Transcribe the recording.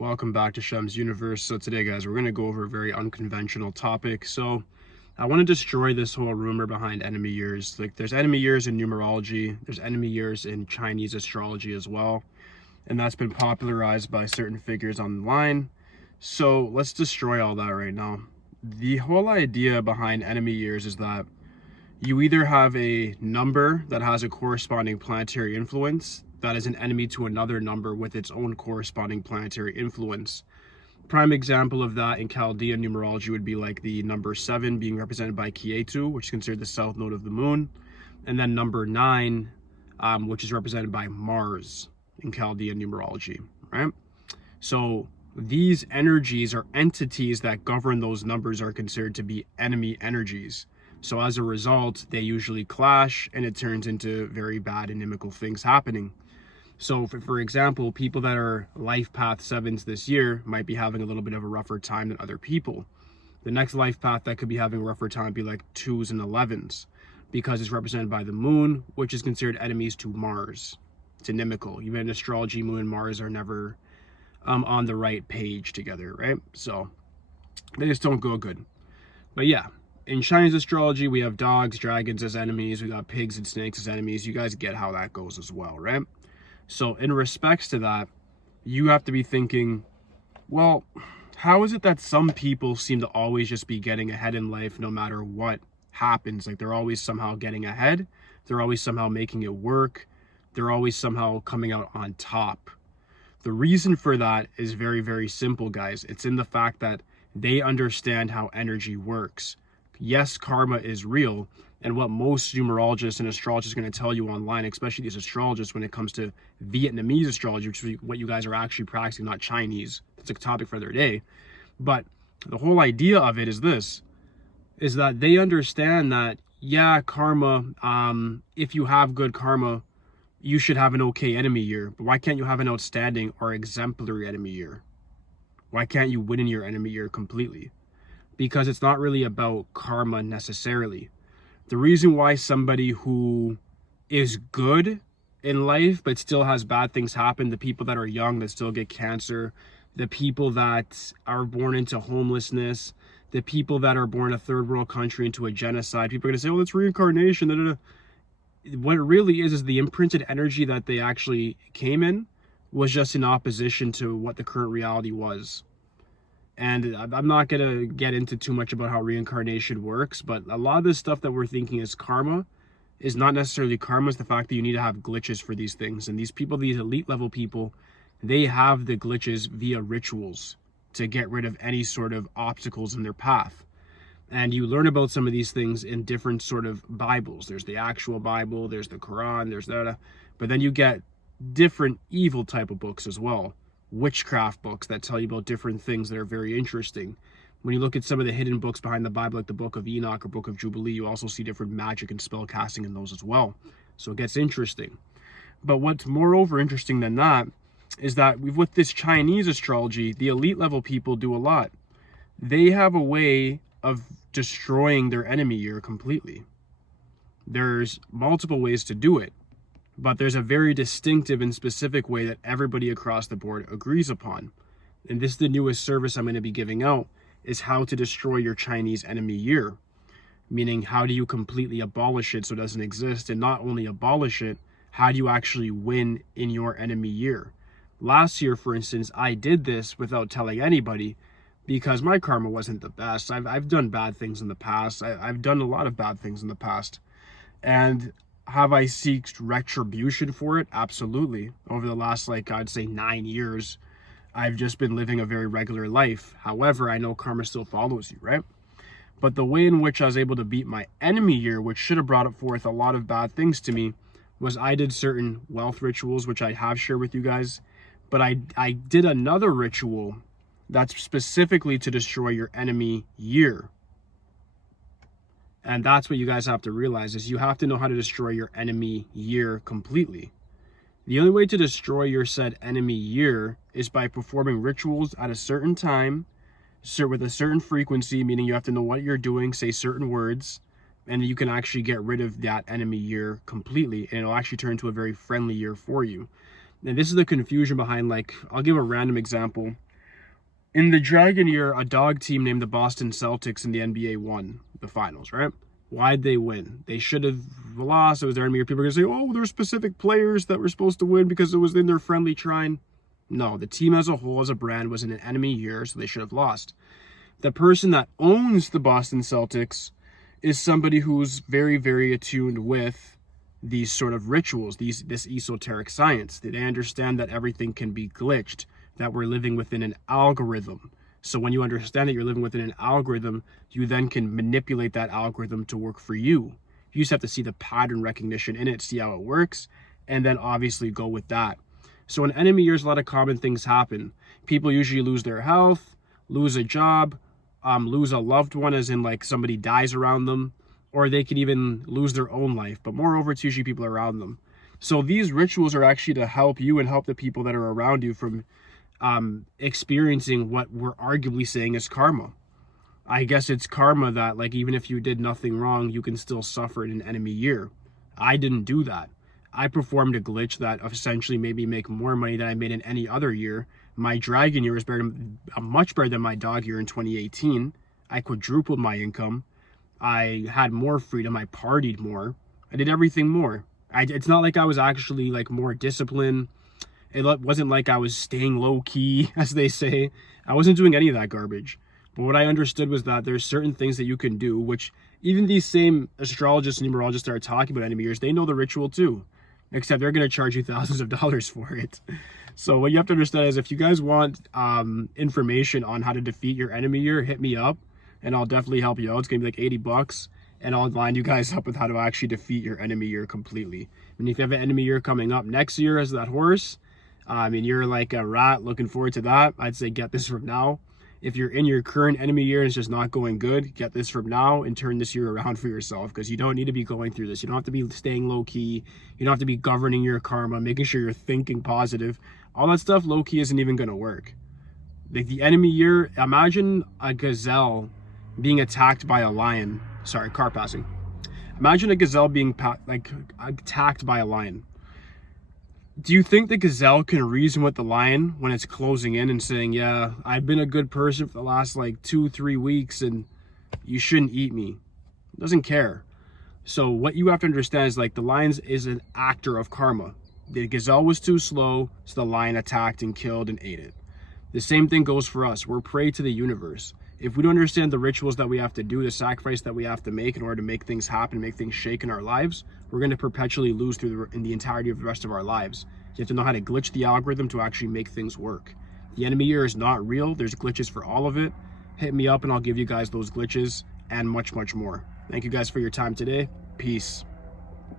Welcome back to Shem's Universe. So today, guys, we're going to go over a very unconventional topic. So I want to destroy this whole rumor behind enemy years. Like, there's enemy years in numerology, there's enemy years in Chinese astrology as well, and that's been popularized by certain figures online. So let's destroy all that right now. The whole idea behind enemy years is that you either have a number that has a corresponding planetary influence that is an enemy to another number with its own corresponding planetary influence. Prime example of that in Chaldean numerology would be like the number 7 being represented by Ketu, which is considered the south node of the moon, and then number 9, which is represented by Mars in Chaldean numerology, right? So these energies or entities that govern those numbers are considered to be enemy energies. So as a result, they usually clash and it turns into very bad inimical things happening. So for example, people that are life path 7s this year might be having a little bit of a rougher time than other people. The next life path that could be having a rougher time would be like 2s and 11s, because it's represented by the moon, which is considered enemies to Mars. It's inimical. Even in astrology, moon and Mars are never on the right page together, right? So they just don't go good. But yeah, in Chinese astrology, we have dogs, dragons as enemies. We got pigs and snakes as enemies. You guys get how that goes as well, right? So in respects to that, you have to be thinking, well, how is it that some people seem to always just be getting ahead in life no matter what happens? Like, they're always somehow getting ahead. They're always somehow making it work. They're always somehow coming out on top. The reason for that is very, very simple, guys. It's in the fact that they understand how energy works. Yes, karma is real. And what most numerologists and astrologists are going to tell you online, especially these astrologists, when it comes to Vietnamese astrology, which is what you guys are actually practicing, not Chinese. That's a topic for another day. But the whole idea of it is this, is that they understand that, yeah, karma, if you have good karma, you should have an okay enemy year. But why can't you have an outstanding or exemplary enemy year? Why can't you win in your enemy year completely? Because it's not really about karma necessarily. The reason why somebody who is good in life but still has bad things happen, the people that are young that still get cancer, the people that are born into homelessness, the people that are born in a third world country into a genocide, people are going to say, well, it's reincarnation. Da, da, da. What it really is the imprinted energy that they actually came in was just in opposition to what the current reality was. And I'm not going to get into too much about how reincarnation works, but a lot of this stuff that we're thinking is karma is not necessarily karma. It's the fact that you need to have glitches for these things. And these people, these elite level people, they have the glitches via rituals to get rid of any sort of obstacles in their path. And you learn about some of these things in different sort of Bibles. There's the actual Bible, there's the Quran, there's that. But then you get different evil type of books as well. Witchcraft books that tell you about different things that are very interesting. When you look at some of the hidden books behind the Bible, like the Book of Enoch or Book of Jubilee, you also see different magic and spell casting in those as well. So it gets interesting. But what's moreover interesting than that is that with this Chinese astrology, the elite level people do a lot. They have a way of destroying their enemy year completely. There's multiple ways to do it, but there's a very distinctive and specific way that everybody across the board agrees upon. And this is the newest service I'm going to be giving out, is how to destroy your Chinese enemy year. Meaning, how do you completely abolish it so it doesn't exist? And not only abolish it, how do you actually win in your enemy year? Last year, for instance, I did this without telling anybody because my karma wasn't the best. I've done bad things in the past. I've done a lot of bad things in the past. And have I sought retribution for it? Absolutely. Over the last, I'd say 9 years, I've just been living a very regular life. However, I know karma still follows you, right? But the way in which I was able to beat my enemy year, which should have brought forth a lot of bad things to me, was I did certain wealth rituals, which I have shared with you guys. But I did another ritual that's specifically to destroy your enemy year. And that's what you guys have to realize, is you have to know how to destroy your enemy year completely. The only way to destroy your said enemy year is by performing rituals at a certain time, with a certain frequency, meaning you have to know what you're doing, say certain words, and you can actually get rid of that enemy year completely, and it'll actually turn into a very friendly year for you. And this is the confusion behind, I'll give a random example. In the Dragon year, a dog team named the Boston Celtics in the NBA won the finals, right? Why'd they win? They should have lost. It was their enemy year. People are going to say, oh, there's specific players that were supposed to win because it was in their friendly trine. No, the team as a whole, as a brand, was in an enemy year, so they should have lost. The person that owns the Boston Celtics is somebody who's very, very attuned with these sort of rituals, this esoteric science. They understand that everything can be glitched, that we're living within an algorithm. So when you understand that you're living within an algorithm, you then can manipulate that algorithm to work for you. You just have to see the pattern recognition in it, see how it works, and then obviously go with that. So in enemy years, a lot of common things happen. People usually lose their health, lose a job, lose a loved one, as in like somebody dies around them, or they can even lose their own life. But moreover, it's usually people around them. So these rituals are actually to help you and help the people that are around you from experiencing what we're arguably saying is karma. I guess it's karma that, like, even if you did nothing wrong, you can still suffer in an enemy year. I didn't do that. I performed a glitch that essentially made me make more money than I made in any other year. My dragon year was much better than my dog year in 2018. I quadrupled my income. I had more freedom. I partied more. I did everything more. It's not like I was actually like more disciplined. It wasn't like I was staying low key, as they say. I wasn't doing any of that garbage. But what I understood was that there's certain things that you can do, which even these same astrologists and numerologists that are talking about enemy years, they know the ritual too, except they're going to charge you thousands of dollars for it. So what you have to understand is, if you guys want information on how to defeat your enemy year, hit me up and I'll definitely help you out. It's going to be like 80 bucks. And I'll line you guys up with how to actually defeat your enemy year completely. And if you have an enemy year coming up next year as that horse, and you're like a rat looking forward to that, I'd say get this from now. If you're in your current enemy year and it's just not going good, get this from now and turn this year around for yourself, because you don't need to be going through this. You don't have to be staying low key. You don't have to be governing your karma, making sure you're thinking positive. All that stuff low key isn't even going to work. Like the enemy year, imagine a gazelle being attacked by a lion. Sorry, car passing. Imagine a gazelle being attacked by a lion. Do you think the gazelle can reason with the lion when it's closing in and saying, yeah, I've been a good person for the last like 2-3 weeks and you shouldn't eat me? It doesn't care. So what you have to understand is, like, the lion is an actor of karma. The gazelle was too slow, so the lion attacked and killed and ate it. The same thing goes for us. We're prey to the universe. If we don't understand the rituals that we have to do, the sacrifice that we have to make in order to make things happen, make things shake in our lives, we're going to perpetually lose in the entirety of the rest of our lives. You have to know how to glitch the algorithm to actually make things work. The enemy year is not real. There's glitches for all of it. Hit me up and I'll give you guys those glitches and much, much more. Thank you guys for your time today. Peace.